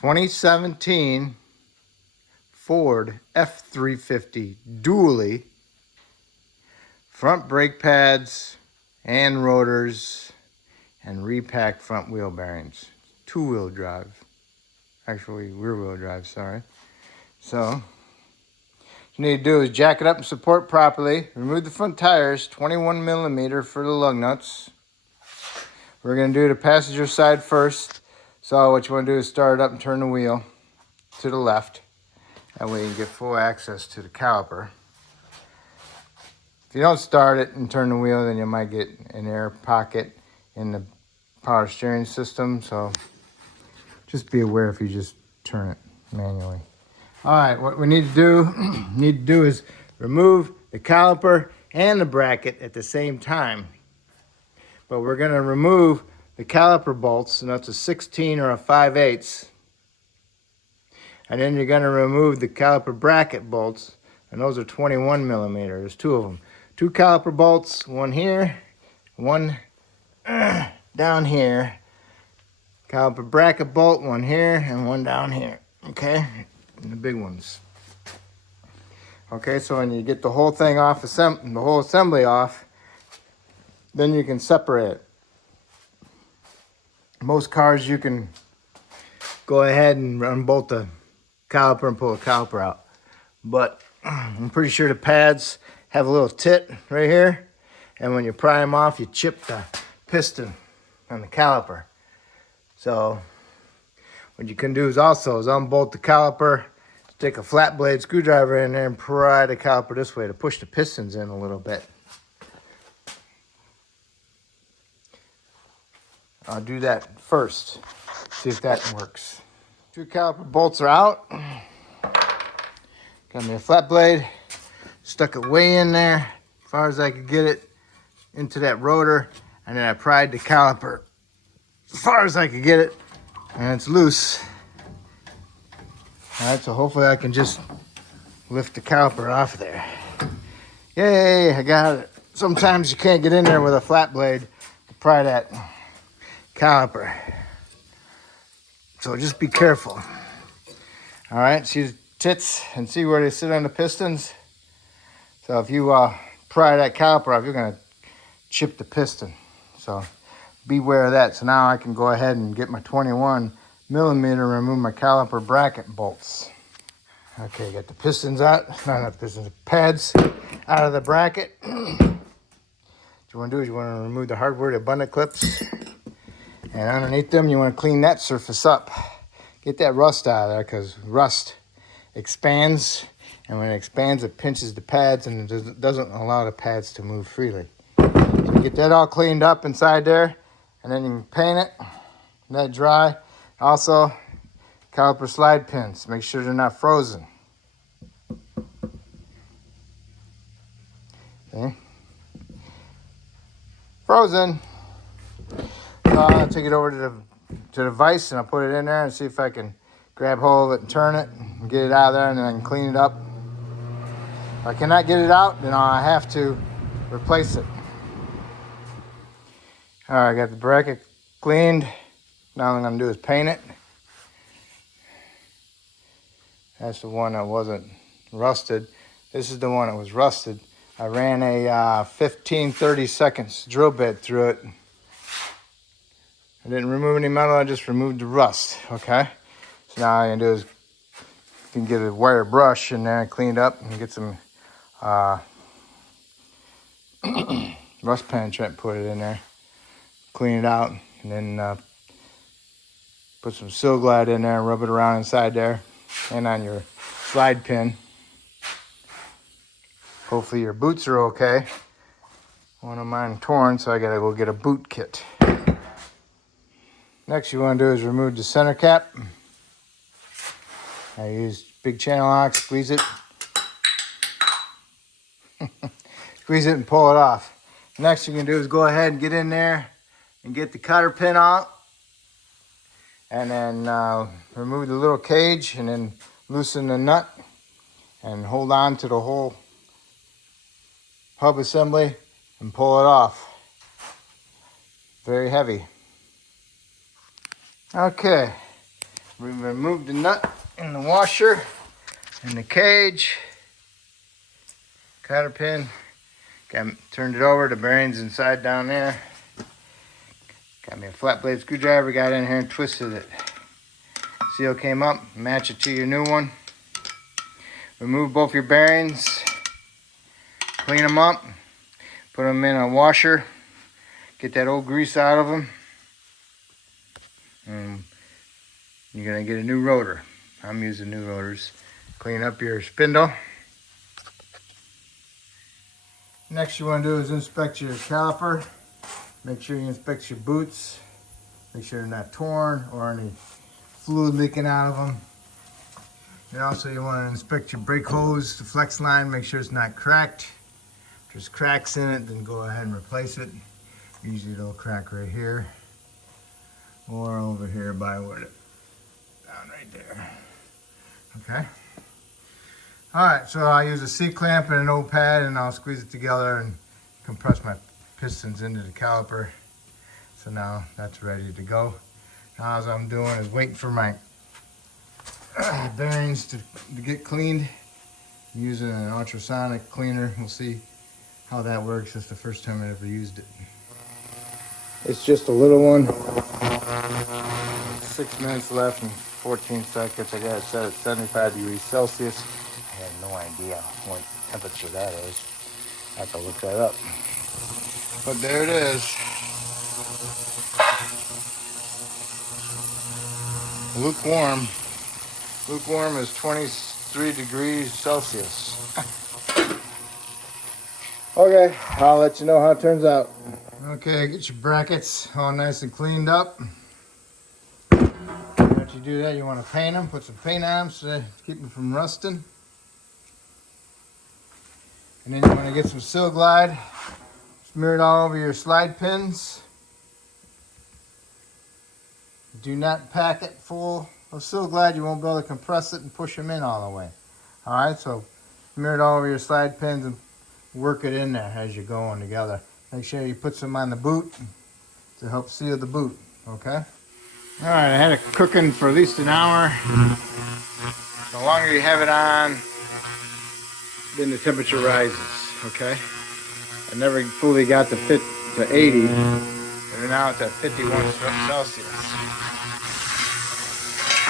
2017 Ford F350 Dully, front brake pads and rotors and repacked front wheel bearings. Two-wheel drive. Actually, rear-wheel drive, sorry. So, what you need to do is jack it up and support properly. Remove the front tires, 21 millimeter for the lug nuts. We're going to do the passenger side first. So what you want to do is start it up and turn the wheel to the left. That way you can get full access to the caliper. If you don't start it and turn the wheel, then you might get an air pocket in the power steering system. So just be aware if you just turn it manually. All right, what we need to do is remove the caliper and the bracket at the same time. But we're going to remove the caliper bolts, and that's a 16 or a 5/8. And then you're going to remove the caliper bracket bolts, and those are 21 millimeter. There's two of them. Two caliper bolts, one here, one down here. Caliper bracket bolt, one here and one down here. Okay, and the big ones. Okay, so when you get the whole thing off, the whole assembly off, then you can separate it. Most cars you can go ahead and unbolt the caliper and pull the caliper out. But I'm pretty sure the pads have a little tit right here. And when you pry them off, you chip the piston on the caliper. So what you can do is also unbolt the caliper, stick a flat blade screwdriver in there and pry the caliper this way to push the pistons in a little bit. I'll do that first, see if that works. Two caliper bolts are out. Got me a flat blade, stuck it way in there as far as I could get it into that rotor, and then I pried the caliper as far as I could get it, and it's loose. All right, so hopefully I can just lift the caliper off of there. Yay, I got it. Sometimes you can't get in there with a flat blade to pry that caliper, so just be careful. All right, see the tits and see where they sit on the pistons. So if you pry that caliper off, you're going to chip the piston, so beware of that. So now I can go ahead and get my 21 millimeter and remove my caliper bracket bolts. Okay, got the pistons out, not the pistons, the pads out of the bracket. What you want to do is you want to remove the hardware, the abundant clips. And underneath them, you want to clean that surface up. Get that rust out of there, because rust expands. And when it expands, it pinches the pads and it doesn't allow the pads to move freely. So you get that all cleaned up inside there. And then you can paint it, let it dry. Also, caliper slide pins. Make sure they're not frozen. Okay. Frozen. I'll take it over to the vise and I'll put it in there and see if I can grab hold of it and turn it and get it out of there, and then I can clean it up. If I cannot get it out, then I have to replace it. All right, I got the bracket cleaned. Now what I'm going to do is paint it. That's the one that wasn't rusted. This is the one that was rusted. I ran a 15-30 seconds drill bit through it. I didn't remove any metal, I just removed the rust, okay? So now all I can do is you can get a wire brush in there and clean it up and get some rust penetrant, put it in there, clean it out, and then put some Seal Glide in there and rub it around inside there and on your slide pin. Hopefully your boots are okay. One of mine torn, so I gotta go get a boot kit. Next you want to do is remove the center cap. I use big channel lock, squeeze it. Squeeze it and pull it off. Next you can do is go ahead and get in there and get the cotter pin out. And then remove the little cage and then loosen the nut and hold on to the whole hub assembly and pull it off. Very heavy. Okay, we've removed the nut in the washer and the cage. Cotter pin. Turned it over. The bearing's inside down there. Got me a flat blade screwdriver. Got in here and twisted it. Seal came up. Match it to your new one. Remove both your bearings. Clean them up. Put them in a washer. Get that old grease out of them. And you're going to get a new rotor. I'm using new rotors. Clean up your spindle. Next you want to do is inspect your caliper. Make sure you inspect your boots. Make sure they're not torn or any fluid leaking out of them. And also you want to inspect your brake hose, the flex line. Make sure it's not cracked. If there's cracks in it, then go ahead and replace it. Usually it'll crack right here or over here by where it, down right there. Okay. All right, so I'll use a C-clamp and an old pad and I'll squeeze it together and compress my pistons into the caliper. So now that's ready to go. Now all I'm doing is waiting for my bearings to get cleaned. I'm using an ultrasonic cleaner. We'll see how that works. It's the first time I ever used it. It's just a little one. 6 minutes left and 14 seconds. I got it set at 75 degrees Celsius. I have no idea what temperature that is. I have to look that up. But there it is. Lukewarm. Lukewarm is 23 degrees Celsius. Okay, I'll let you know how it turns out. Okay, get your brackets all nice and cleaned up. After you do that, you want to paint them. Put some paint on them so keep them from rusting. And then you want to get some Seal Glide. Smear it all over your slide pins. Do not pack it full of Seal Glide. You won't be able to compress it and push them in all the way. Alright, so smear it all over your slide pins and work it in there as you're going together. Make sure you put some on the boot to help seal the boot, okay? Alright, I had it cooking for at least an hour. The longer you have it on, then the temperature rises, okay? I never fully got to 80, and now it's at 51 Celsius.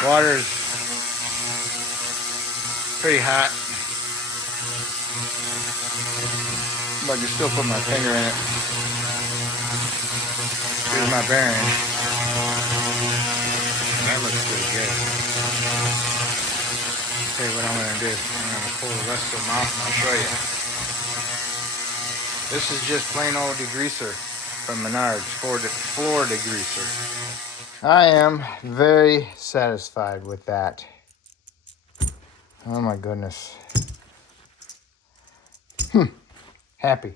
Water's pretty hot, but I can still put my finger in it. Here's my bearing. That looks pretty good. Okay, what I'm going to do, I'm going to pull the rest of them off and I'll show you. This is just plain old degreaser from Menards, floor degreaser. I am very satisfied with that. Oh my goodness. Happy.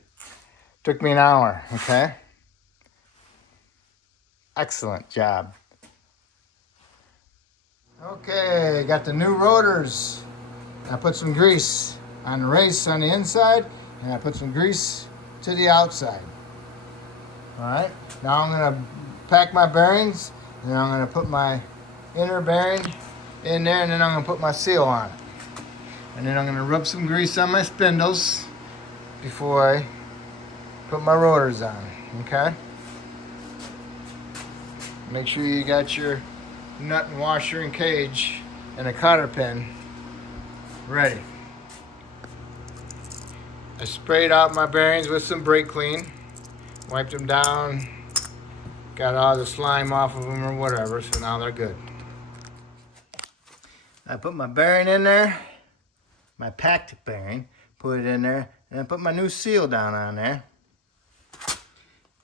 Took me an hour, okay? Excellent job. Okay, got the new rotors. I put some grease on the race on the inside, and I put some grease to the outside. All right, now I'm gonna pack my bearings, and I'm gonna put my inner bearing in there, and then I'm gonna put my seal on it. And then I'm gonna rub some grease on my spindles before I put my rotors on, okay? Make sure you got your nut and washer and cage and a cotter pin ready. I sprayed out my bearings with some brake clean, wiped them down, got all the slime off of them or whatever, so now they're good. I put my bearing in there, my packed bearing, put it in there, and I put my new seal down on there.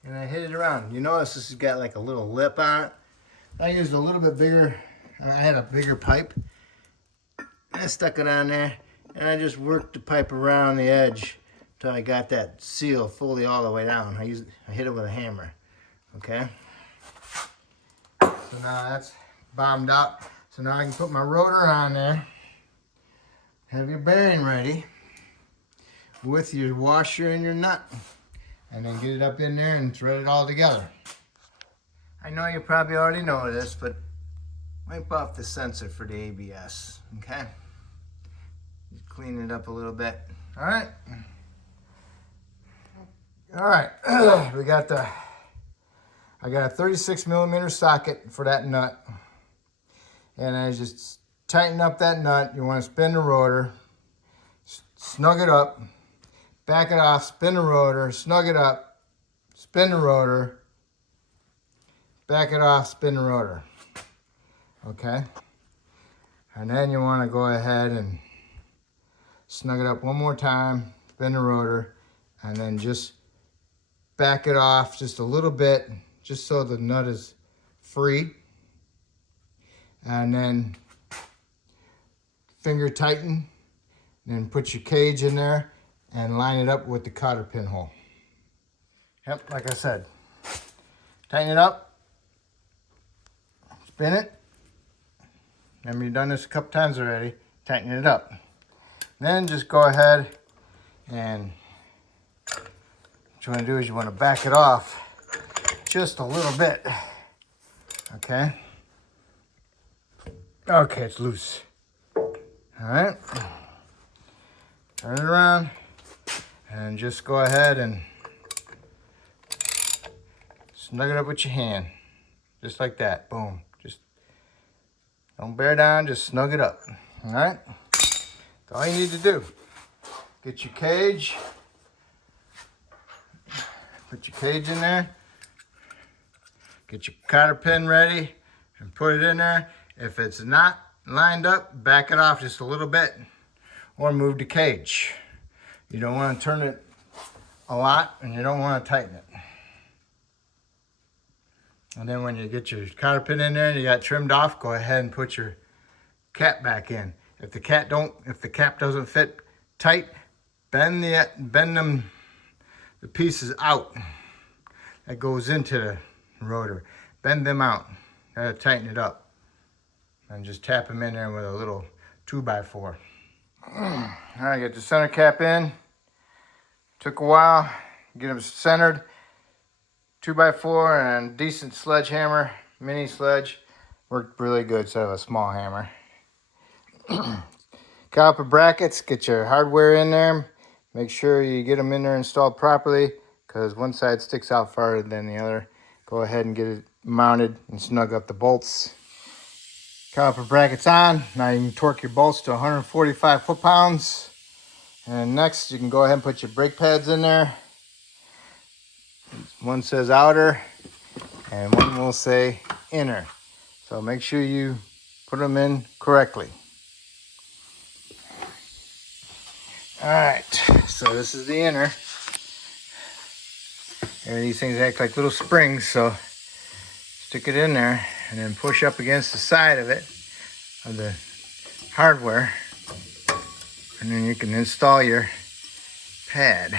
And I hit it around. You notice this has got like a little lip on it. I used a little bit bigger, I had a bigger pipe. And I stuck it on there, and I just worked the pipe around the edge until I got that seal fully all the way down. I hit it with a hammer, okay? So now that's bombed out. So now I can put my rotor on there. Have your bearing ready with your washer and your nut. And then get it up in there and thread it all together. I know you probably already know this, but wipe off the sensor for the ABS, okay? Just clean it up a little bit. All right. All right, I got a 36 millimeter socket for that nut. And I just tighten up that nut. You want to spin the rotor, snug it up, back it off, spin the rotor, snug it up, spin the rotor, back it off, spin the rotor. Okay? And then you want to go ahead and snug it up one more time, spin the rotor, and then just back it off just a little bit, just so the nut is free. And then finger tighten, and then put your cage in there and line it up with the cotter pinhole. Yep, like I said, tighten it up, spin it. Remember, you've done this a couple times already. Tighten it up. Then just go ahead and what you want to do is you want to back it off just a little bit. Okay. Okay, it's loose. All right. Turn it around and just go ahead and snug it up with your hand. Just like that. Boom. Just don't bear down, just snug it up. All right. That's all you need to do. Get your cage. Put your cage in there. Get your cotter pin ready and put it in there. If it's not lined up, back it off just a little bit or move the cage. You don't want to turn it a lot and you don't want to tighten it. And then when you get your cotter pin in there and you got trimmed off, go ahead and put your cap back in. If the cap doesn't fit tight, bend the pieces out that goes into the rotor. Bend them out. Gotta tighten it up. And just tap them in there with a little 2x4. All right, get the center cap in. Took a while. Get them centered. 2x4 and decent sledgehammer, mini sledge. Worked really good instead of a small hammer. Caliper brackets, get your hardware in there. Make sure you get them in there installed properly because one side sticks out farther than the other. Go ahead and get it mounted and snug up the bolts. Caliper brackets on. Now you can torque your bolts to 145 foot-pounds. And next you can go ahead and put your brake pads in there. One says outer and one will say inner. So make sure you put them in correctly. All right, so this is the inner. And these things act like little springs, so stick it in there and then push up against the side of it, of the hardware, and then you can install your pad.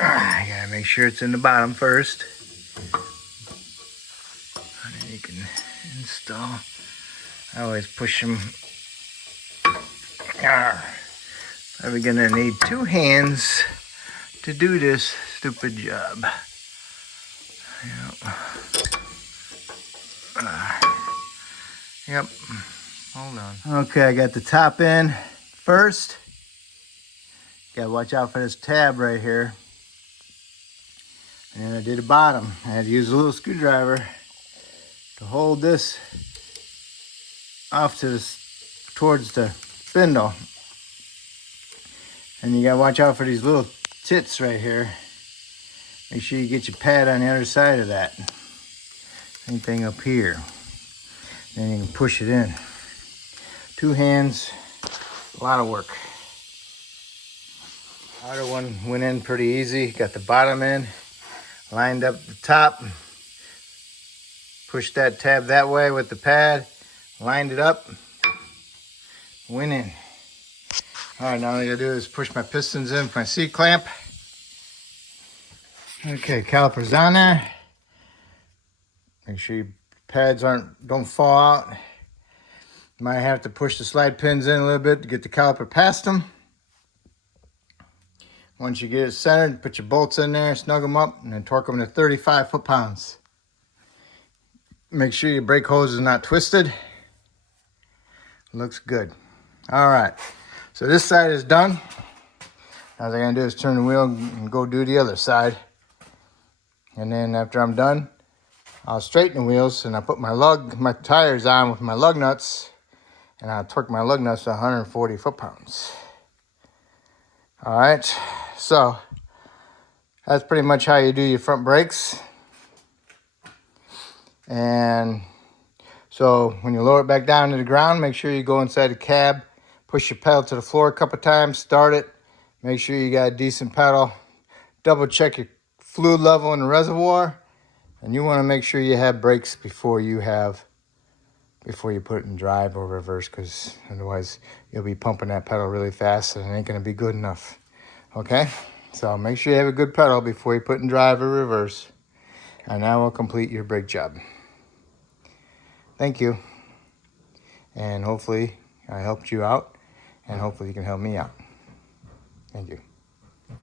I gotta make sure it's in the bottom first. And then you can install. I always push them. Probably gonna need 2 hands to do this stupid job. Yep. Yep. Hold on. Okay, I got the top in first. Gotta watch out for this tab right here. And I did the bottom. I had to use a little screwdriver to hold this off to towards the spindle. And you gotta watch out for these little tits right here. Make sure you get your pad on the other side of that. Same thing up here. Then you can push it in. 2 hands, a lot of work. Outer one went in pretty easy. Got the bottom in, lined up the top. Pushed that tab that way with the pad, lined it up, went in. All right, now all I gotta do is push my pistons in with my C-clamp. Okay, caliper's on there. Make sure your pads don't fall out. You might have to push the slide pins in a little bit to get the caliper past them. Once you get it centered, put your bolts in there, snug them up, and then torque them to 35 foot-pounds. Make sure your brake hose is not twisted. Looks good. All right, so this side is done. Now what I'm gonna do is turn the wheel and go do the other side. And then after I'm done, I'll straighten the wheels and I'll put my tires on with my lug nuts, and I'll torque my lug nuts to 140 foot-pounds. All right, so that's pretty much how you do your front brakes. And so when you lower it back down to the ground, make sure you go inside the cab, push your pedal to the floor a couple times, start it, make sure you got a decent pedal, double check your fluid level in the reservoir, and you want to make sure you have brakes before you put it in drive or reverse, because otherwise you'll be pumping that pedal really fast and it ain't going to be good enough. Okay, so make sure you have a good pedal before you put in drive or reverse, and that will complete your brake job. Thank you, and hopefully I helped you out, and hopefully you can help me out. Thank you.